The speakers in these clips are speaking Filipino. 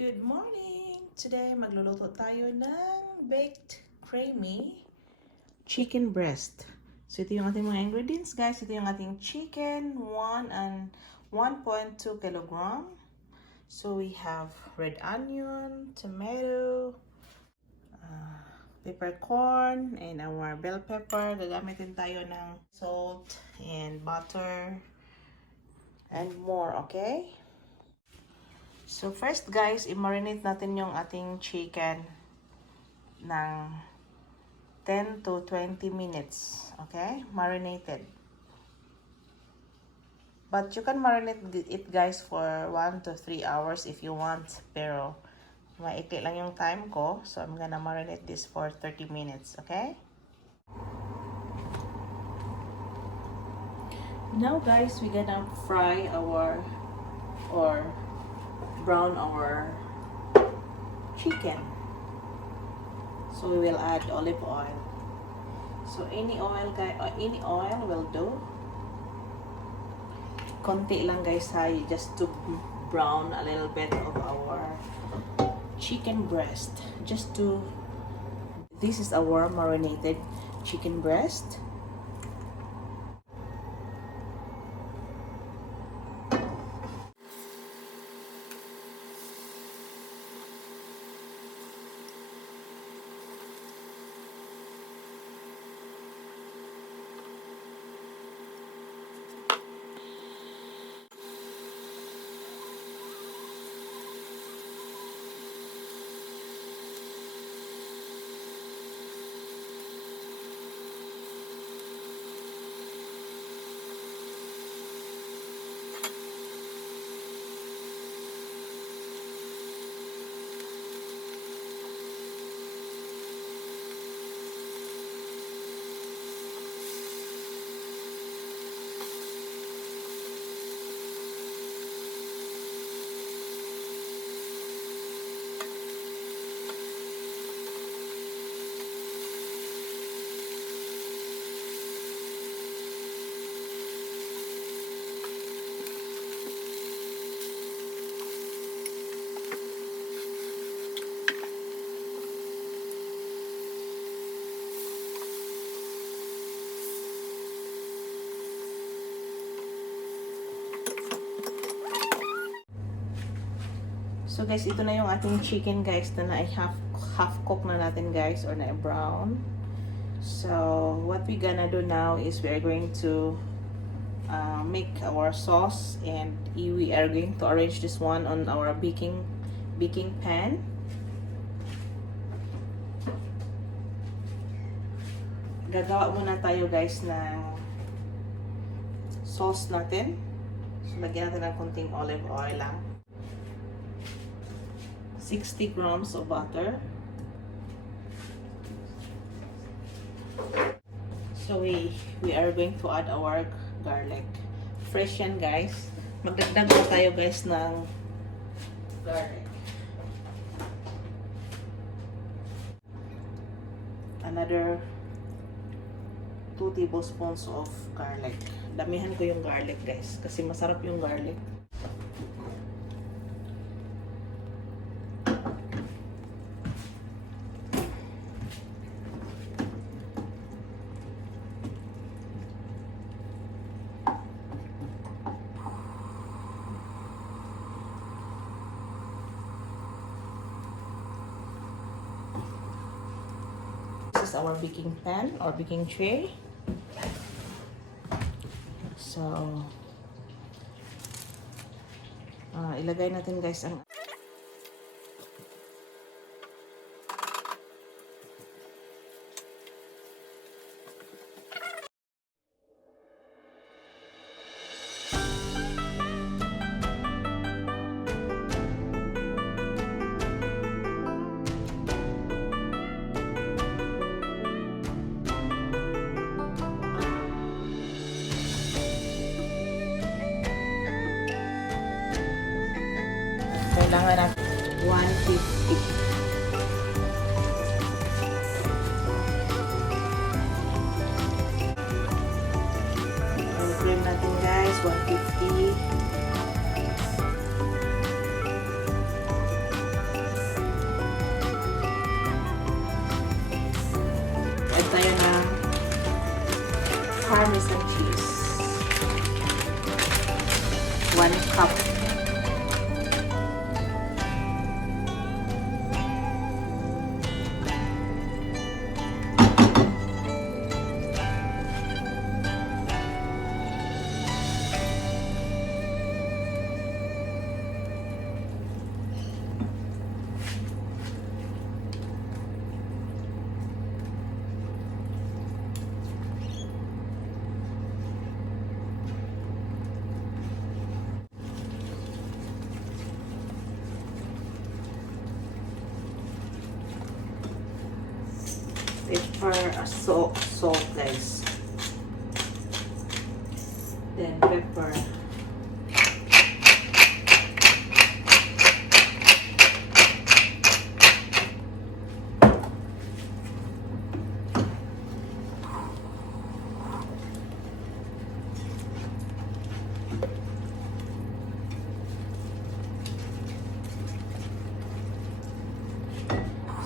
Good morning! Today, magluluto tayo ng baked creamy chicken breast. So, ito yung ating mga ingredients, guys. Ito yung ating chicken, 1.2 kilogram. So, we have red onion, tomato, peppercorn, and our bell pepper. Gagamitin tayo ng salt and butter and more, okay? So, first guys, i-marinate natin yung ating chicken ng 10 to 20 minutes. Okay? Marinated. But you can marinate it guys for 1 to 3 hours if you want. Pero, maikli lang yung time ko. So, I'm gonna marinate this for 30 minutes. Okay? Now guys, we're gonna fry brown our chicken. So we will add olive oil. So any oil will do. Konti lang guys ha, just to brown a little bit of our chicken breast. This is our marinated chicken breast. So guys, ito na yung ating chicken guys na half cook na natin guys or na brown. So what we gonna do now is we are going to make our sauce, and we are going to arrange this one on our baking pan. Gagawa muna tayo guys ng sauce natin. So lagyan natin ng konting olive oil lang. 60 grams of butter. So we are going to add our garlic. Fresh yan guys. Magdagdag na tayo guys ng garlic. Another 2 tablespoons of garlic. Damihan ko yung garlic guys kasi masarap yung garlic. This is our baking pan or baking tray. So, ilagay natin guys ang kailangan natin 150. Cream natin guys, 150. Parmesan cheese. 1 cup. Pepper, salt guys. Then pepper.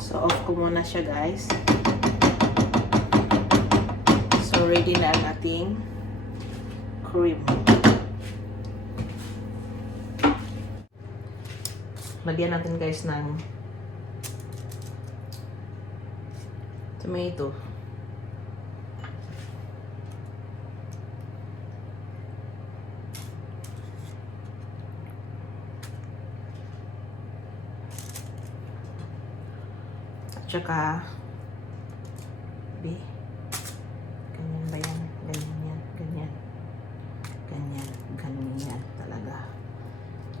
So off ko muna siya guys. So, ready na ang ating cream. Lagyan natin guys ng tomato. At saka ganyan ba yan? Ganyan yan. Ganyan. Ganyan. Ganyan talaga.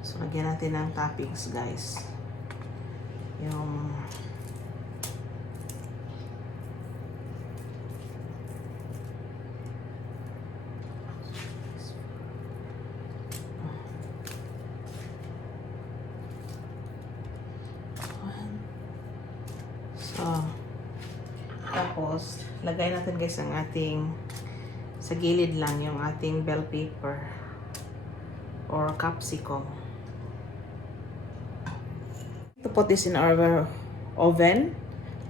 So, lagyan natin ng toppings, guys. Yung tapos, lagay natin guys ang ating sa gilid lang yung ating bell pepper or capsicum. To put this in our oven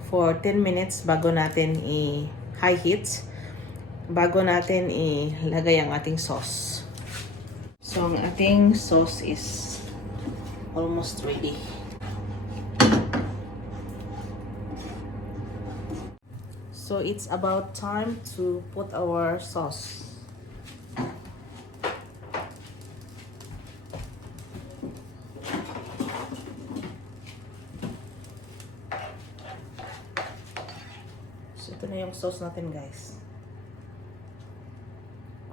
for 10 minutes bago natin i-high heat, bago natin ilagay ang ating sauce. So, ang ating sauce is almost ready. So it's about time to put our sauce. So ito na yung sauce natin guys.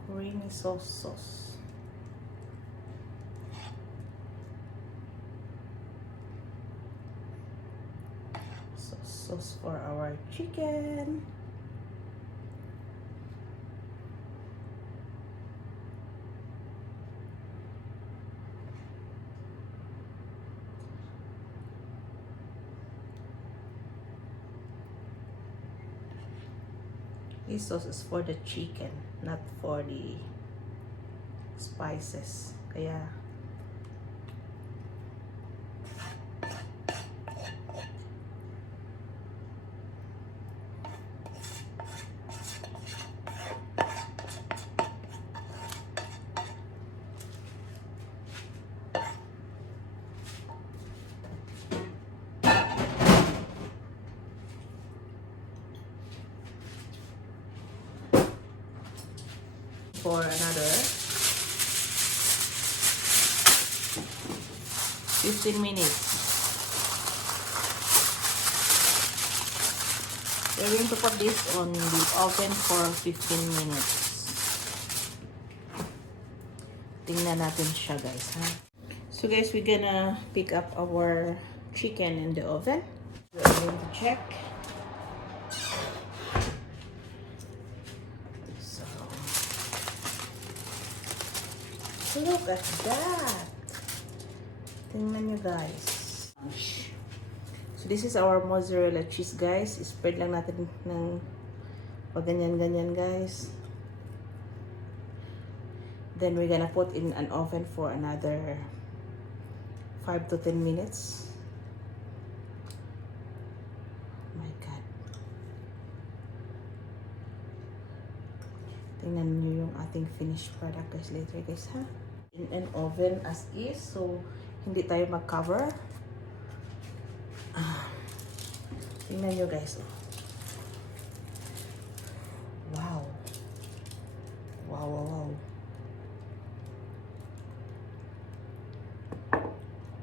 Creamy sauce. Sauce for our chicken. This sauce is for the chicken, not for the spices. Kaya for another 15 minutes. We're going to put this on the oven for 15 minutes. Tingnan natin siya guys, ha? So guys, we're gonna pick up our chicken in the oven. We're going to check. Look at that! Tingnan nyo guys. So this is our mozzarella cheese guys. Spread lang natin ng pag ganyan-ganyan guys. Then we're gonna put in an oven for another 5 to 10 minutes. Oh my God. tingnan nyo yung ating finished product guys later guys ha. In an oven as is, so hindi tayo mag-cover. Tingnan nyo guys. Wow. Wow, wow, wow.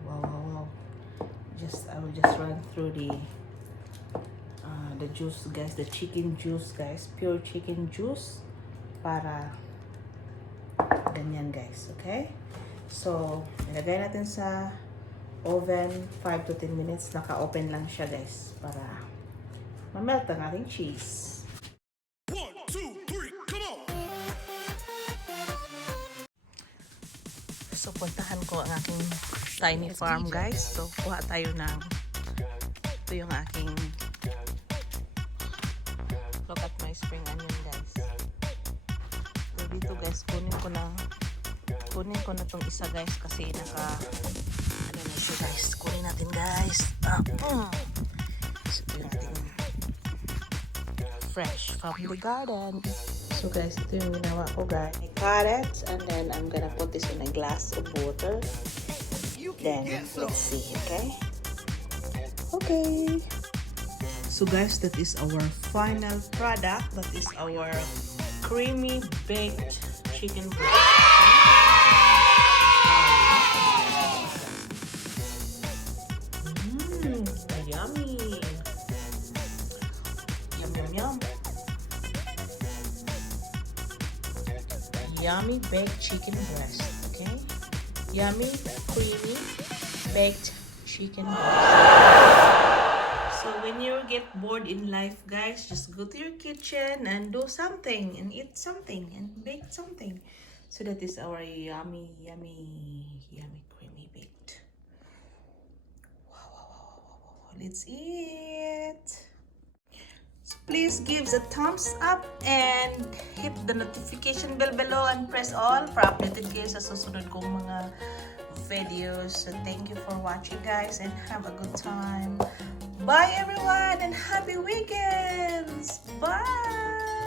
Wow, wow, wow. I will just run through the juice guys, the chicken juice guys, pure chicken juice para ganyan guys, okay? So, ilagay natin sa oven 5 to 10 minutes. Naka-open lang siya guys para mamelt ang ating cheese. 1, 2, 3, come on! So, puntahan ko ang aking tiny farm guys. So, kuha tayo ng ito yung aking look at my spring onion guys. So, dito guys, kunin ko na tong isa guys kasi naka ano na siya guys. Kunin natin guys. So, ito yung ating fresh from the garden. So guys, ito yung ginawa ko guys. I cut it and then I'm gonna put this in a glass of water. Then, let's see, okay? Okay. So guys, that is our final product. That is our creamy baked chicken breast. Yummy. Yum, yum, yum. Yummy baked chicken breast, okay? Yummy, creamy, baked chicken breast. So when you get bored in life, guys, just go to your kitchen and do something and eat something and bake something. So that is our yummy, yummy, yummy, creamy baked. Wow, wow, wow, wow, wow. Let's eat. So please give a thumbs up and hit the notification bell below and press all para updated kayo sa susunod kong mga videos. So thank you for watching guys and have a good time. Bye everyone and happy weekends. Bye.